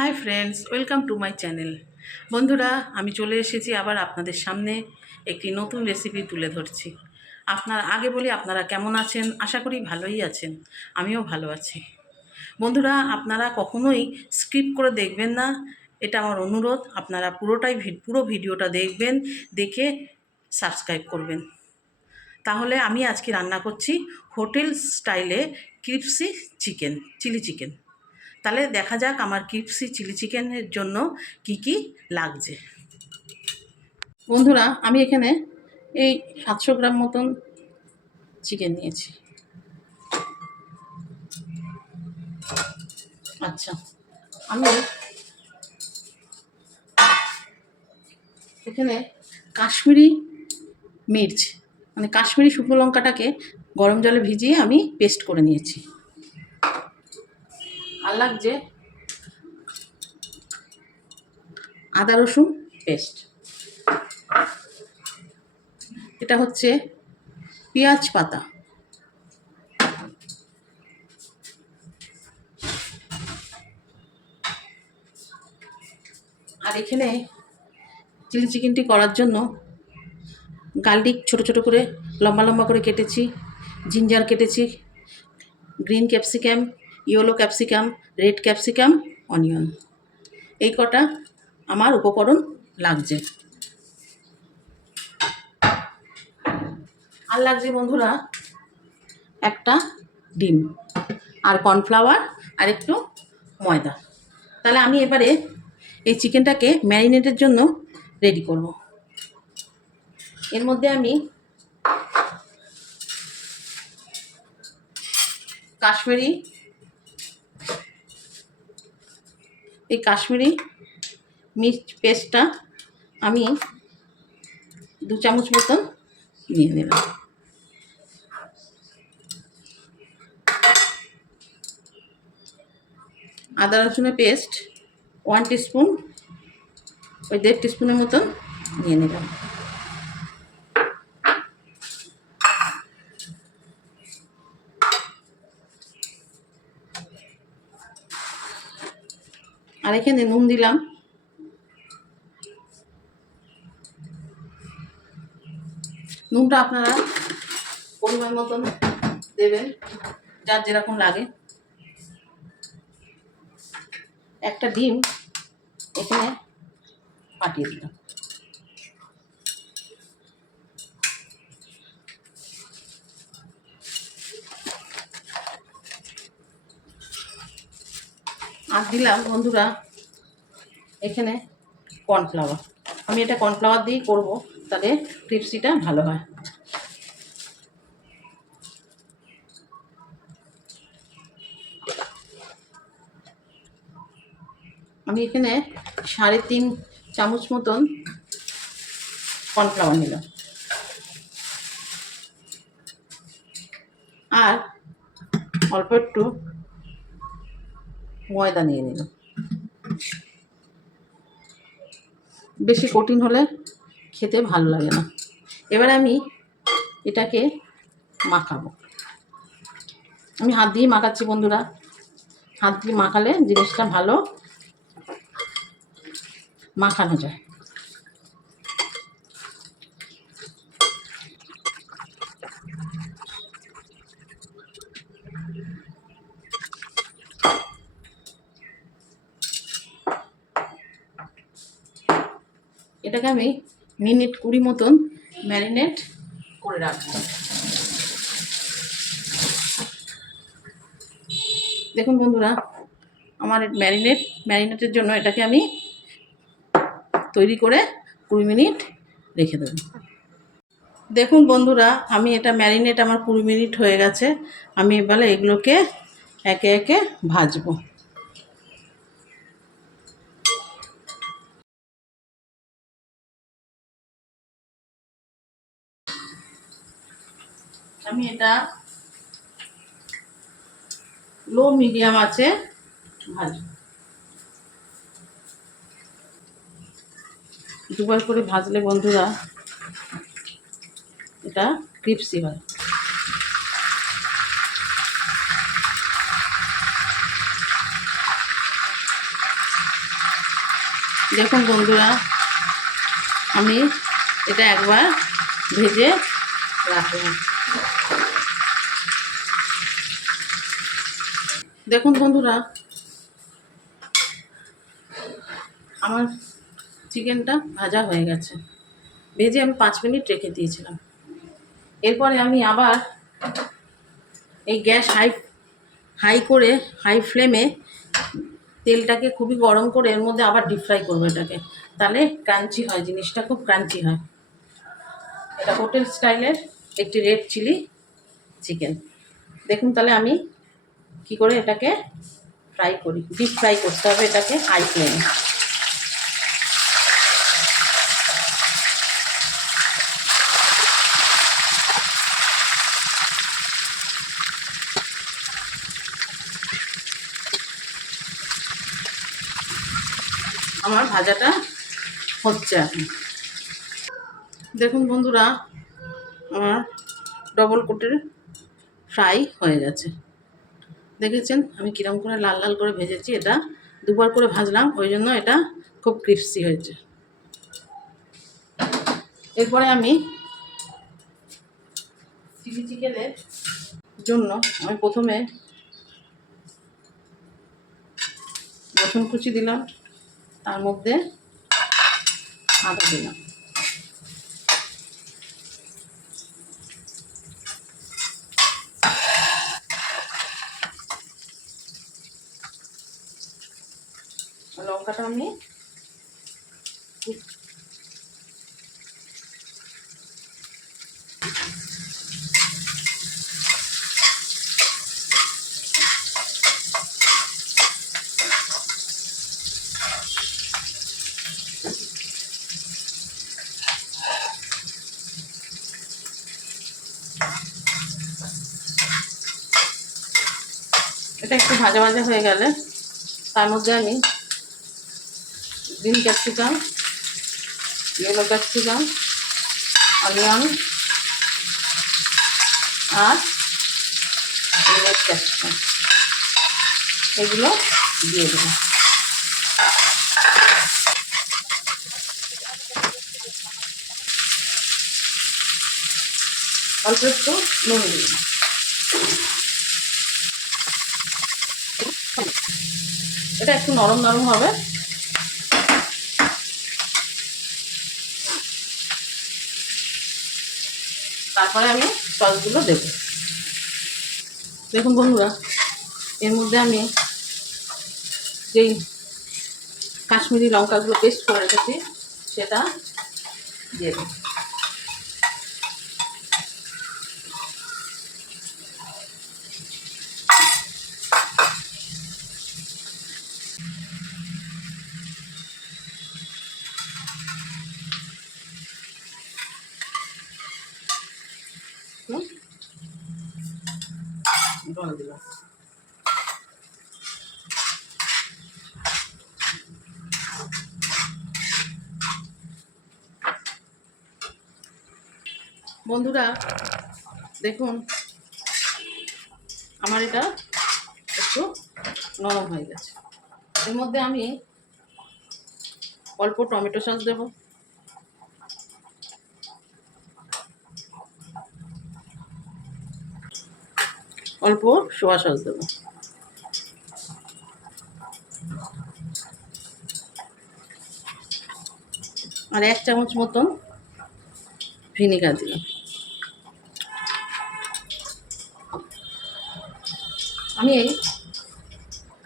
Hi friends, welcome to my channel. বন্ধুরা, আমি চলে এসেছি আবার আপনাদের সামনে একটি নতুন রেসিপি তুলে ধরছি। আগে বলি, আপনারা কেমন আছেন? আশা করি ভালোই আছেন। আমিও ভালো আছি। বন্ধুরা, আপনারা কখনোই স্কিপ করে দেখবেন না, এটা আমার অনুরোধ। আপনারা পুরো ভিডিওটা দেখবেন, দেখে সাবস্ক্রাইব করবেন। তাহলে আমি আজকে রান্না করছি হোটেল স্টাইলে ক্রিপসি চিলি চিকেন। তাহলে দেখা যাক আমার ক্রিপসি চিলি চিকেনের জন্য কি কি লাগছে। বন্ধুরা, আমি এখানে এই 700 গ্রাম মতন চিকেন নিয়েছি। আচ্ছা, আমি এখানে কাশ্মীরি মির্চ মানে কাশ্মীরি শুকনো লঙ্কাটাকে গরম জলে ভিজিয়ে আমি পেস্ট করে নিয়েছি। আর লাগছে আদা রসুন পেস্ট। এটা হচ্ছে পেঁয়াজ পাতা। আর এখানে চিলি চিকেনটি করার জন্য গার্লিক ছোট ছোট করে লম্বা লম্বা করে কেটেছি, জিঞ্জার কেটেছি, green capsicum, yellow capsicum, red capsicum, onion. এই কটা আমার উপকরণ লাগছে। আর লাগছে বন্ধুরা একটা ডিম, আর কর্নফ্লাওয়ার, আর একটু ময়দা। তাহলে আমি এবারে এই চিকেনটাকে ম্যারিনেটের জন্য রেডি করব। এর মধ্যে আমি কাশ্মীরি মির্চ পেস্টটা আমি 2 চামচ মতন নিয়ে নিলাম। আদা রসুনের পেস্ট 1 টিস্পুন, ওই 1.5 টিস্পুনের মতন নিয়ে নিলাম। আর এখানে নুন দিলাম। নুনটা আপনারা পরিমাণ মতন দেবেন, যার যেরকম লাগে। একটা ডিম এখানে ফাটিয়ে দিলাম। আর দিলাম বন্ধুরা এখানে কর্নফ্লাওয়ার। আমি এটা কর্নফ্লাওয়ার দিয়েই করবো, তাহলে ক্রিপসিটা ভালো হয়। আমি এখানে 3.5 চামচ মতন কর্নফ্লাওয়ার নিলাম, আর অল্প একটু ময়দা নিয়ে নিলাম। বেশি কঠিন হলে খেতে ভালো লাগে না। এবার আমি এটাকে মাখাবো। আমি হাত দিয়ে মাখাচ্ছি বন্ধুরা। হাত দিয়ে মাখালে জিনিসটা ভালো মাখানো যায়। এটাকে আমি মিনিট 20 মতন ম্যারিনেট করে রাখবো। দেখুন বন্ধুরা, আমার ম্যারিনেটের জন্য এটাকে আমি তৈরি করে 20 মিনিট রেখে দেব। দেখুন বন্ধুরা, আমি এটা ম্যারিনেট আমার 20 মিনিট হয়ে গেছে। আমি এবারে এগুলোকে একে একে ভাজবো। আমি এটা লো মিডিয়াম আছে ভাজবো। দুবার করে ভাজলে বন্ধুরা এটা ক্রিপসি হয়। দেখুন বন্ধুরা, আমি এটা একবার ভেজে রাখলাম। দেখুন বন্ধুরা, আমার চিকেনটা ভাজা হয়ে গেছে। ভেজে আমি 5 মিনিট রেখে দিয়েছিলাম। এরপরে আমি আবার এই গ্যাস হাই করে, হাই ফ্লেমে তেলটাকে খুবই গরম করে এর মধ্যে আবার ডিপ ফ্রাই করবো এটাকে। তাহলে ক্রাঞ্চি হয়, জিনিসটা খুব ক্রাঞ্চি হয়। এটা হোটেল স্টাইলের একটি রেড চিলি চিকেন। দেখুন তাহলে আমি কি করে এটাকে ফ্রাই করি। ডিপ ফ্রাই করতে হবে এটাকে হাই ফ্লেমে। আমার ভাজাটা হচ্ছে এখন। দেখুন বন্ধুরা, আমার ডবল কোটের ফ্রাই হয়ে গেছে। দেখেছেন আমি কিরম করে লাল লাল করে ভেজেছি। এটা দুবার করে ভাজলাম, ওই জন্য এটা খুব ক্রিস্পি হয়েছে। এরপরে আমি চিলি চিকেনের জন্য আমি প্রথমে রসুন কুচি দিলাম, তার মধ্যে আদা দিলাম, লঙ্কাটা আমি এটা একটু ভাজা ভাজা হয়ে গেলে তার মধ্যে আমি green capsicum, yellow capsicum, onion আর রেড ক্যাপসিকাম এগুলো দিয়ে দেবো। অল্প একটু নুন দিলাম। এটা একটু নরম নরম হবে। তারপরে আমি সসগুলো দেবো। দেখুন বন্ধুরা, এর মধ্যে আমি যেই কাশ্মীরি লঙ্কাগুলো পেস্ট করে রেখেছি সেটা দিয়ে দেবো। জল দিলাম। বন্ধুরা দেখুন, আমার এটা একটু নরম হয়ে গেছে। এর মধ্যে আমি অল্প টমেটো সস দেব, অল্প সোয়া সস দেব, আর 1 চামচ মতন ভিনেগার দিলাম। আমি এই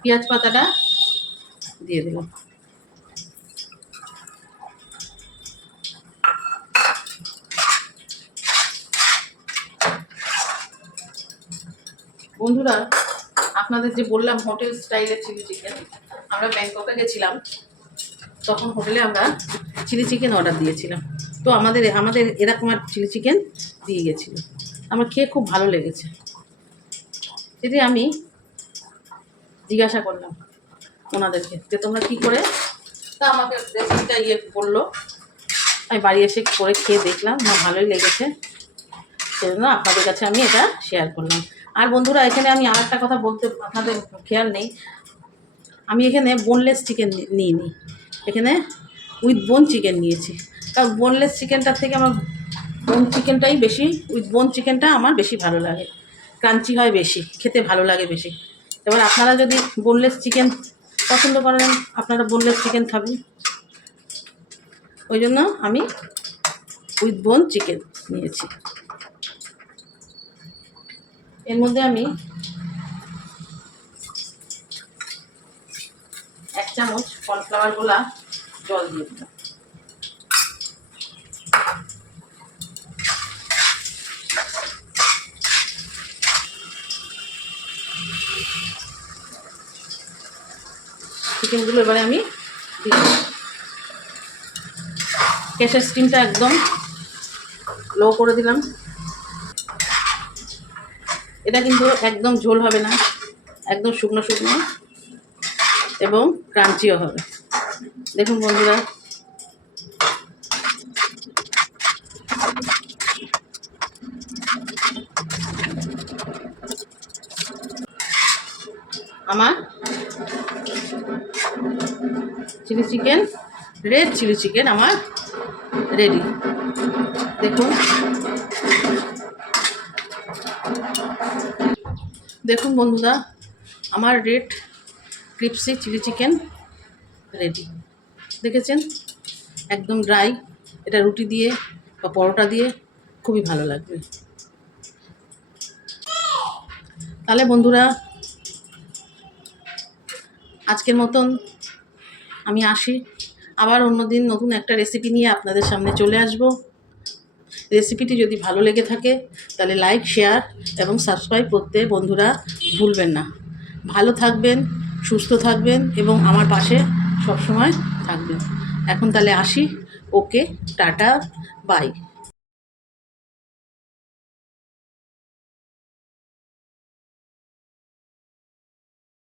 পেঁয়াজ পাতাটা দিয়ে দিলাম। বন্ধুরা, আপনাদের যে বললাম হোটেল স্টাইলের চিলি চিকেন, আমরা ব্যাংককে গেছিলাম, তখন হোটেলে আমরা চিলি চিকেন অর্ডার দিয়েছিলাম। তো আমাদের এরকম আর চিলি চিকেন দিয়ে গেছিলো। আমার খেয়ে খুব ভালো লেগেছে। যদি আমি জিজ্ঞাসা করলাম ওনাদেরকে যে তোমরা কী করে, তা আমাকে রেসিপিটা করলো। আমি বাড়ি এসে করে খেয়ে দেখলাম, না ভালোই লেগেছে, সেজন্য আপনাদের কাছে আমি এটা শেয়ার করলাম। আর বন্ধুরা, এখানে আমি আর একটা কথা বলতে আপনাদের খেয়াল নেই, আমি এখানে বোনলেস চিকেন নিইনি, এখানে উইথ বোন চিকেন নিয়েছি, কারণ বোনলেস চিকেনটার থেকে আমার বোন চিকেনটাই বেশি, উইথ বোন চিকেনটা আমার বেশি ভালো লাগে, ক্রাঞ্চি হয় বেশি, খেতে ভালো লাগে বেশি। এবার আপনারা যদি বোনলেস চিকেন পছন্দ করেন, আপনারা বোনলেস চিকেন খাবেন, ওই জন্য আমি উইথ বোন চিকেন নিয়েছি। এর মধ্যে আমি 1 চামচ কর্নফ্লাওয়ার গোলা জল দিয়ে দিলাম। চিকেনগুলো এবারে আমি দিয়ে দিলাম। গ্যাসের স্টিমটা একদম লো করে দিলাম। এটা কিন্তু একদম ঝোল হবে না, একদম শুকনো শুকনো এবং ক্রাঞ্চিও হবে। দেখুন বন্ধুরা, আমার chilli chicken, red chilli chicken আমার রেডি। দেখুন দেখুন বন্ধুরা, আমার red crispy chilli chicken ready. দেখেছেন, একদম ড্রাই। এটা রুটি দিয়ে বা পরোটা দিয়ে খুবই ভালো লাগবে। তাহলে বন্ধুরা, আজকের মতন আমি আসি, আবার অন্যদিন নতুন একটা রেসিপি নিয়ে আপনাদের সামনে চলে আসব। রেসিপিটি যদি ভালো লেগে থাকে তাহলে লাইক, শেয়ার এবং সাবস্ক্রাইব করতে বন্ধুরা ভুলবেন না। ভালো থাকবেন, সুস্থ থাকবেন এবং আমার পাশে সবসময় থাকবেন। এখন তাহলে আসি। ওকে, টাটা, বাই।